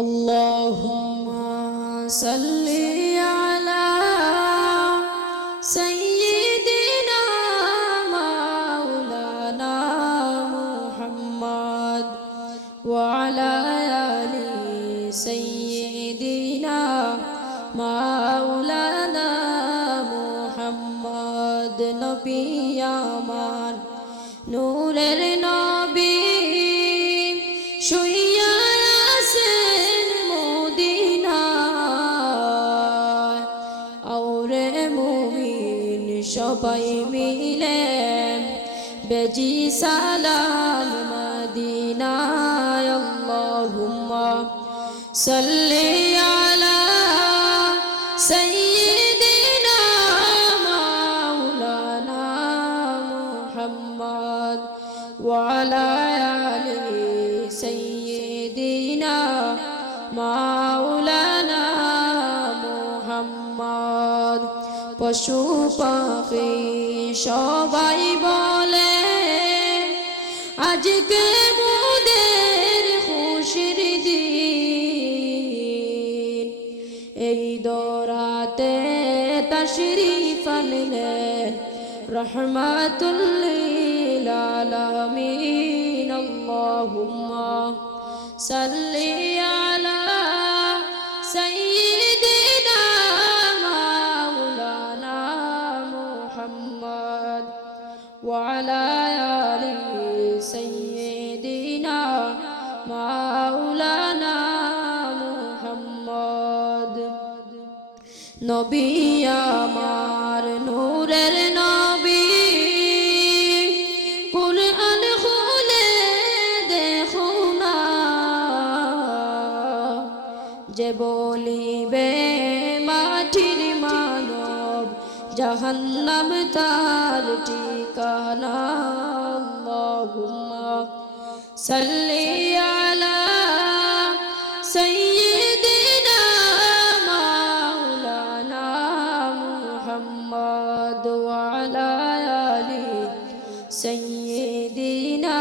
اللهم صل على سيدنا مولانا محمد وعلى آل سيدنا مولانا محمد نبي আমার নূরের নবী শুইয়া আছেন মদিনায় আওরে মুমিন সবাই মিলে বেজি সালাম মদিনায় আল্লাহুম্মা সাল্লি আলা সাইয়্যিদিনা মাওলানা মুহাম্মদ ওয়া আলা আলি সাইয়্যিদিনা মাওলানা মুহাম্মদ পশু পাখি সবাই বলে আজকে মোদের খুশির দিন এই দরাতে তাশরীফ আনলেন রহমাতুল লিল আলামিন আল্লাহুম্মা সাল্লি আলা সাইয়্যিদিনা মাওলানা মুহাম্মদ ওয়া আলা আলি সাইয়্যিদিনা মাওলানা মুহাম্মদ নবী আমার নূরের নবী কুরআন খুলে দেখো না যে বলিবে মাটির মানব জাহান্নাম তার ঠিকানা আল্লাহুম্মা সাল্লি আলা সাইয়্যিদিনা মাওলানা মুহাম্মদ ওয়া আলা আলি সাইয়্যিদিনা